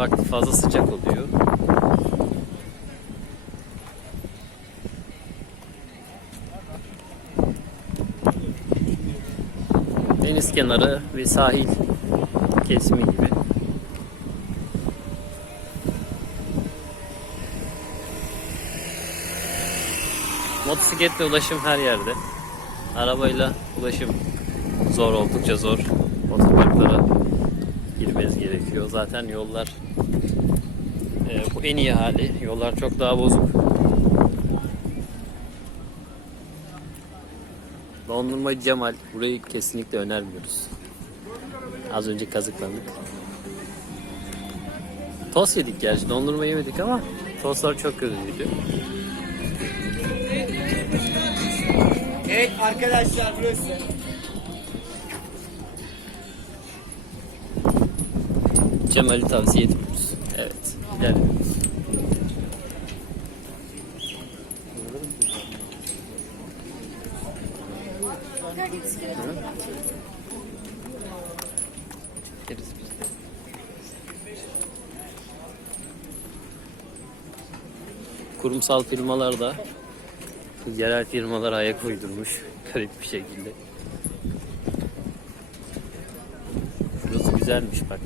vakti fazla sıcak oluyor. Deniz kenarı ve sahil kesimi gibi. Motosikletle ulaşım her yerde. Arabayla ulaşım zor oldukça zor. Otoparklara girmeniz gerekiyor. Zaten yollar e, bu en iyi hali. Yollar çok daha bozuk. Dondurma Cemal. Burayı kesinlikle önermiyoruz. Az önce kazıklandık. Tost yedik gerçi. Dondurma yemedik ama tostlar çok kötüydü. Evet arkadaşlar burası. Cemal'i tavsiye etmiyoruz. Evet. İlerliyoruz. Kurumsal firmalar da yerel firmalara ayak uydurmuş garip bir şekilde. Burası güzelmiş bak.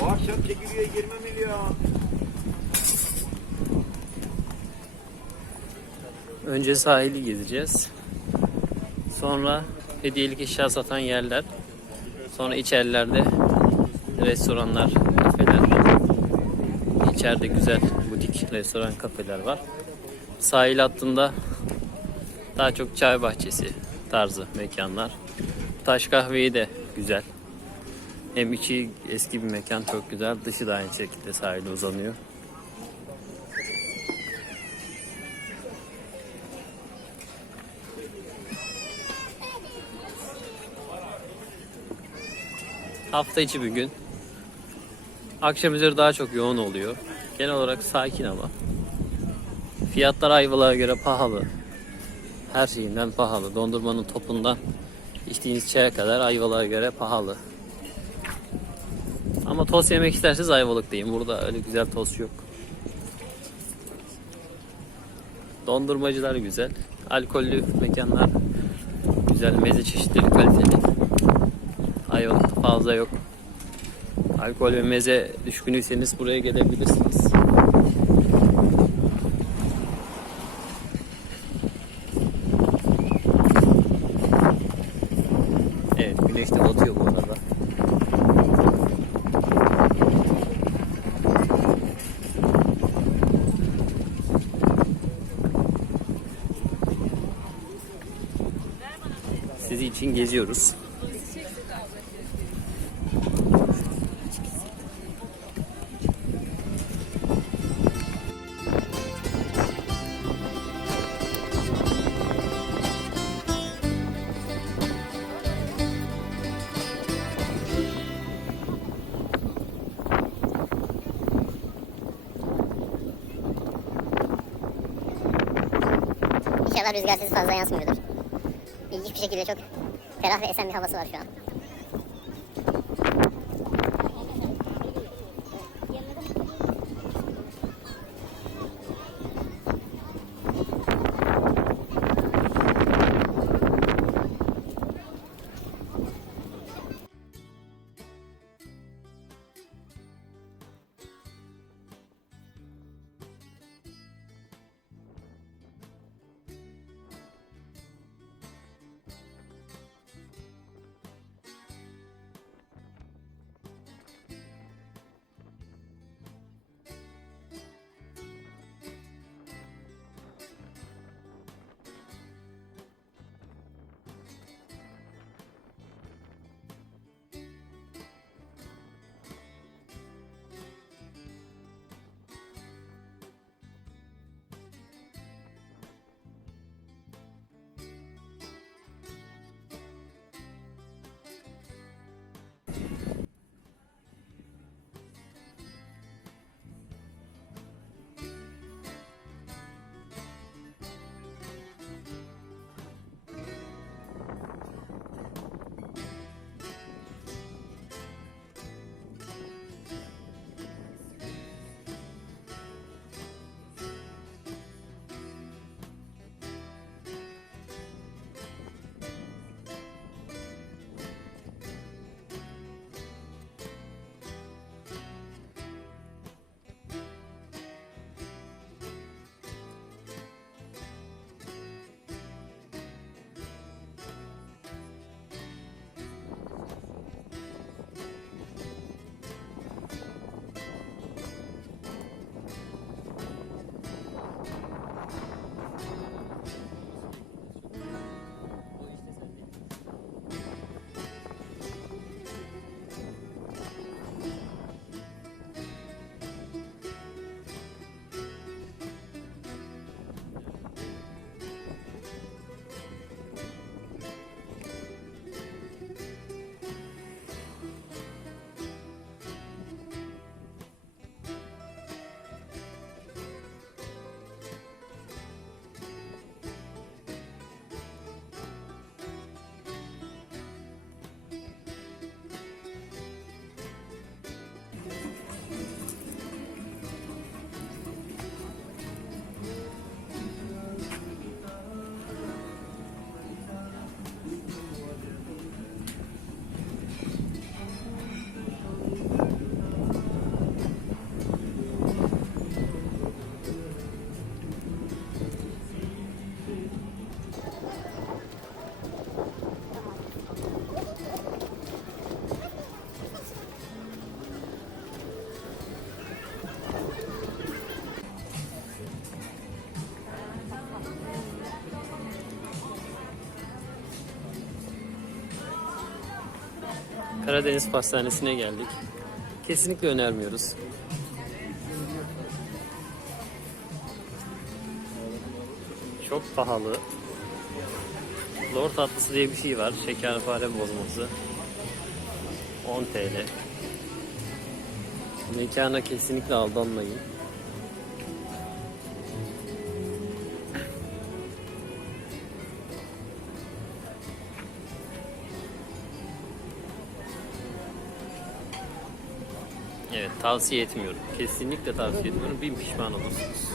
Bu akşam çekirgeye girmemeli ya. Önce sahili gezeceğiz. Sonra hediyelik eşya satan yerler. Sonra içerilerde restoranlar, kafeler. İçeride güzel butik restoran, kafeler var. Sahil hattında daha çok çay bahçesi tarzı mekanlar. Taş kahveyi de güzel. Hem içi eski bir mekan çok güzel. Dışı da aynı şekilde sahile uzanıyor. Hafta içi bir gün. Akşam üzeri daha çok yoğun oluyor. Genel olarak sakin ama. Fiyatlar Ayvalık'a göre pahalı. Her şeyinden pahalı. Dondurmanın topundan içtiğiniz çaya kadar Ayvalık'a göre pahalı. Ama tost yemek isterseniz Ayvalık'tayım. Burada öyle güzel tost yok. Dondurmacılar güzel. Alkollü mekanlar güzel. Meze çeşitleri kaliteli. Ayvalık'ta fazla yok. Alkol ve meze düşkünüyseniz buraya gelebilirsiniz. Evet, güneş de batıyor bu arada. Sizi geziyoruz. İnşallah rüzgar sesi fazla yansımıyordur. İlginç bir şekilde çok ve esen bir havası var şu an. Karadeniz Pastanesi'ne geldik. Kesinlikle önermiyoruz. Çok pahalı. Lor tatlısı diye bir şey var. Şekerpare bozması. 10 TL. Mekana kesinlikle aldanmayın. Tavsiye etmiyorum. Kesinlikle tavsiye etmiyorum. Bin pişman olursunuz.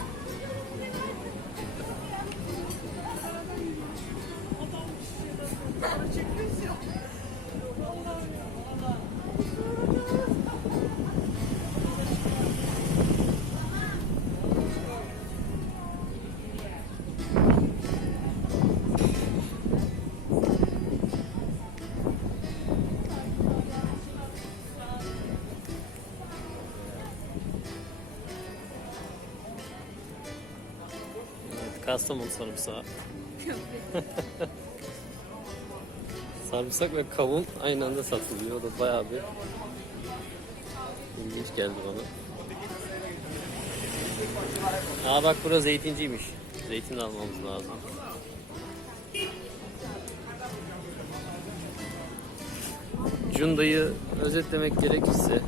Kastamonu sarımsağı. Sarımsak ve kavun aynı anda satılıyor. O da bayağı bir ilginç geldi bana. Aa bak burası zeytinciymiş. Zeytin almamız lazım. Cunda'yı özetlemek gerekirse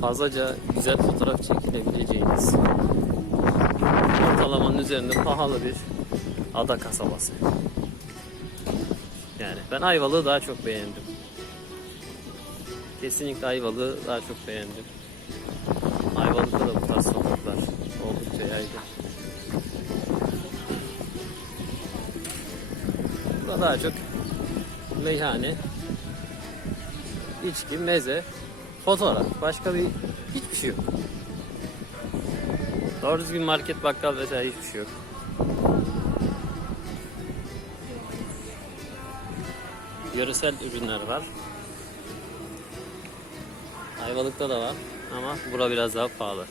fazlaca güzel fotoğraf çekilebileceğiniz ortalamanın üzerinde pahalı bir ada kasabası. Yani ben Ayvalık'ı daha çok beğendim. Kesinlikle Ayvalık'ı daha çok beğendim. Ayvalık'ta da bu tarz sokaklar oldukça yaygın. Burada daha çok meyhane, içki, meze, fotoğraf. Başka bir hiçbir şey yok. Doğru düzgün market, bakkal vesaire hiçbir şey yok. Yöresel ürünler var. Ayvalık'ta da var ama bura biraz daha pahalı.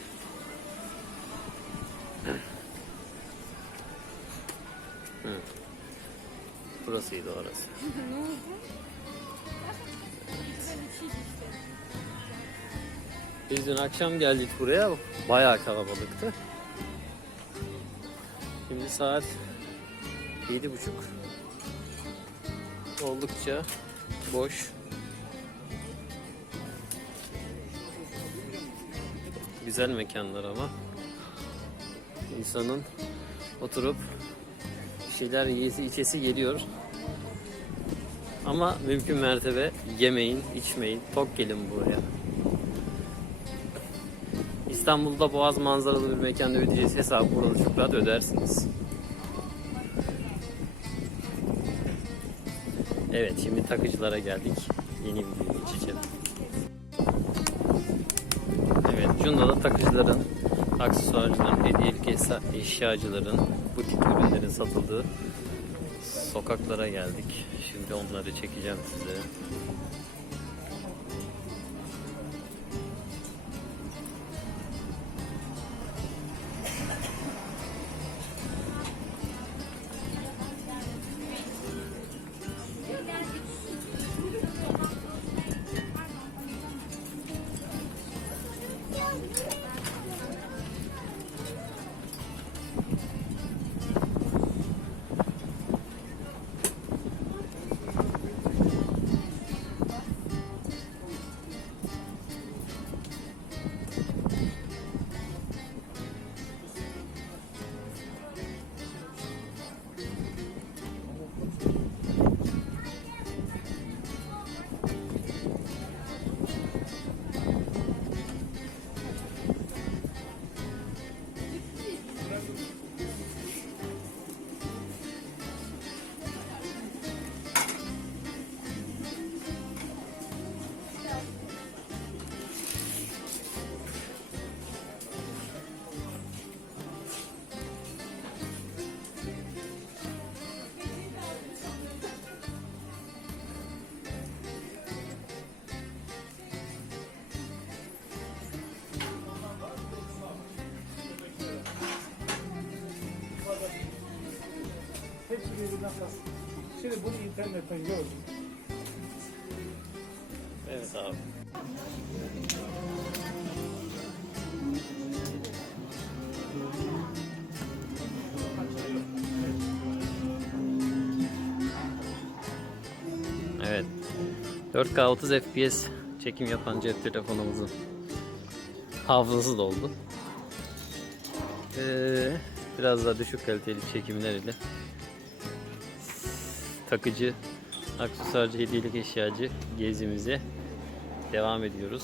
Hı. Burasıydı orası. Biz dün akşam geldik buraya. Bayağı kalabalıktı. Şimdi saat yedi buçuk. Oldukça boş. Güzel mekanlar ama insanın oturup şeyler yiyesi içesi geliyor. Ama mümkün mertebe yemeyin, içmeyin, tok gelin buraya. İstanbul'da boğaz manzaralı bir mekanda ödeyeceğiz hesabı burada çok rahat ödersiniz. Evet şimdi takıcılara geldik. Yeni videoya geçeceğim. Evet Cunda'da takıcıların, aksesuarcıların, hediyelik eşyacıların, butik ürünlerin satıldığı sokaklara geldik. Şimdi onları çekeceğim size. Birbirinden farklı. Şimdi bunu internetten gördüm. Sağ ol. Evet. 4K 30 FPS çekim yapan cep telefonumuzun hafızası doldu. Ee, biraz daha düşük kaliteli çekimler ile takıcı, aksesuarcı, hediyelik eşyacı gezimize devam ediyoruz.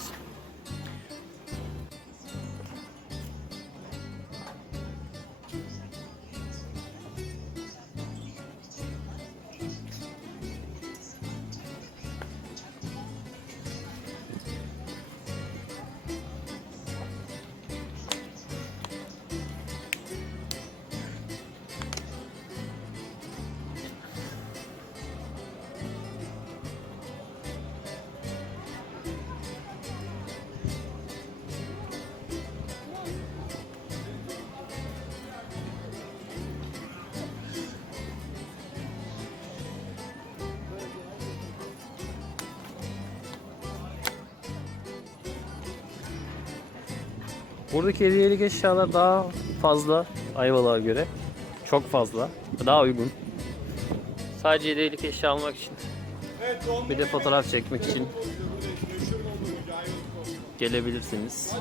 Buradaki hediyelik eşyalar daha fazla Ayvalık'a göre. Çok fazla. Daha uygun. Sadece hediyelik eşya almak için bir de fotoğraf çekmek için gelebilirsiniz.